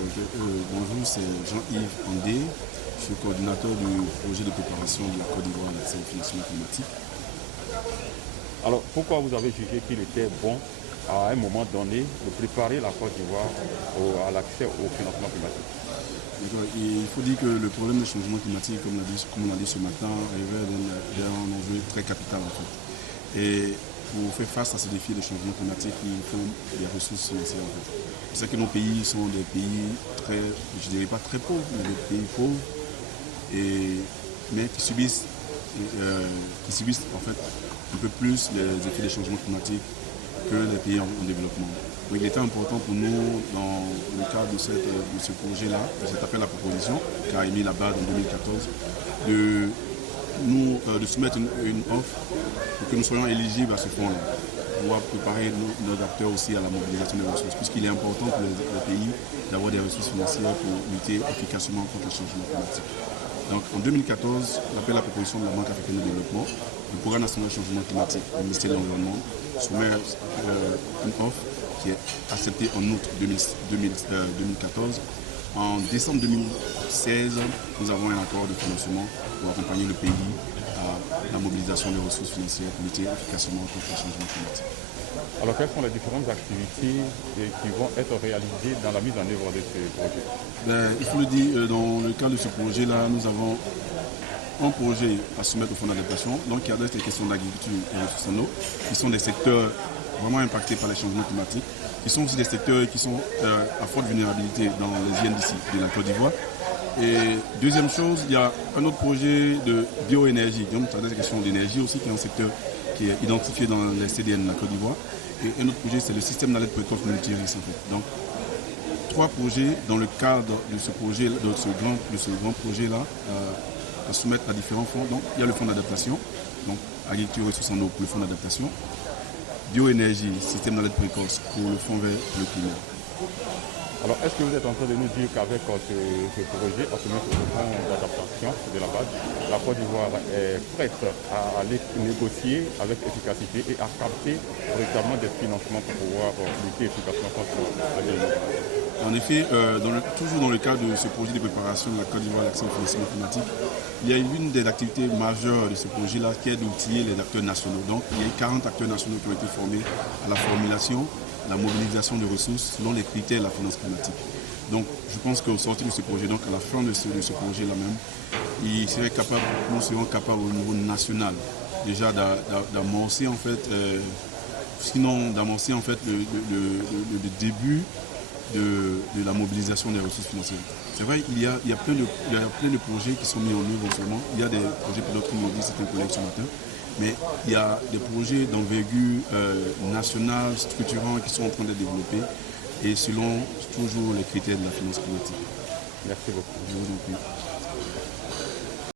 Bonjour, c'est Jean-Yves Andé. Je suis coordinateur du projet de préparation de la Côte d'Ivoire à l'accès au financement climatique. Alors, pourquoi vous avez jugé qu'il était bon, à un moment donné, de préparer la Côte d'Ivoire à l'accès au financement climatique? Il faut dire que le problème du changement climatique, comme on l'a dit ce matin, est un enjeu très capital en fait. Et pour faire face à ce défi de changement climatique, il faut des ressources financières en fait. C'est ça que nos pays sont des pays très, je dirais pas très pauvres, mais des pays pauvres, mais qui subissent en fait un peu plus les effets des changements climatiques que les pays en développement. Donc il était important pour nous, dans le cadre de ce projet-là, de cet appel à proposition, qui a émis la base en 2014, de soumettre une offre pour que nous soyons éligibles à ce fonds-là, pour pouvoir préparer nos acteurs aussi à la mobilisation des ressources, puisqu'il est important pour les pays d'avoir des ressources financières pour lutter efficacement contre le changement climatique. Donc en 2014, l'appel à proposition de la Banque africaine de développement, le programme national de changement climatique du ministère de l'Environnement soumet une offre qui est acceptée en août 2014. En décembre 2016, nous avons un accord de financement pour accompagner le pays à la mobilisation des ressources financières pour lutter efficacement contre le changement climatique. Alors, quelles sont les différentes activités qui vont être réalisées dans la mise en œuvre de ce projet? Il faut le dire, dans le cadre de ce projet-là, nous avons un projet à soumettre au fonds d'adaptation, donc qui adresse les questions d'agriculture et ressources en eau, qui sont des secteurs vraiment impactés par les changements climatiques, qui sont aussi des secteurs qui sont à forte vulnérabilité dans les INDC de la Côte d'Ivoire. Et deuxième chose, il y a un autre projet de bioénergie, donc ça adresse les questions d'énergie aussi, qui est un secteur qui est identifié dans les CDN de la Côte d'Ivoire. Et un autre projet, c'est le système d'alerte précoce multirisque en fait. Donc, trois projets dans le cadre de ce projet, de ce grand projet-là, à soumettre à différents fonds. Donc, il y a le fonds d'adaptation, donc agriculture et ressources en eau pour le fonds d'adaptation, bioénergie, système d'alerte précoce pour le fonds vert le climat. Alors, est-ce que vous êtes en train de nous dire qu'avec ce projet, à soumettre au fonds d'adaptation de la base, la Côte d'Ivoire est prête à aller négocier avec efficacité et à capter véritablement des financements pour pouvoir lutter efficacement contre la délimitation? En effet, toujours dans le cadre de ce projet de préparation de la Côte d'Ivoire à l'accès au financement climatique, il y a une des activités majeures de ce projet-là qui est d'outiller les acteurs nationaux. Donc, il y a 40 acteurs nationaux qui ont été formés à la formulation, la mobilisation de ressources selon les critères de la finance climatique. Donc, je pense qu'au sortir de ce projet, donc à la fin de ce projet-là même, nous serons capables au niveau national déjà d'amorcer en fait, le début de la mobilisation des ressources financières. C'est vrai, il y a plein de projets qui sont mis en œuvre en ce moment. Il y a des projets pilotes, comme l'ont dit certains collègues ce matin, mais il y a des projets d'envergure nationale, structurants qui sont en train d'être développés et selon toujours les critères de la finance climatique. Merci beaucoup. Je vous en prie.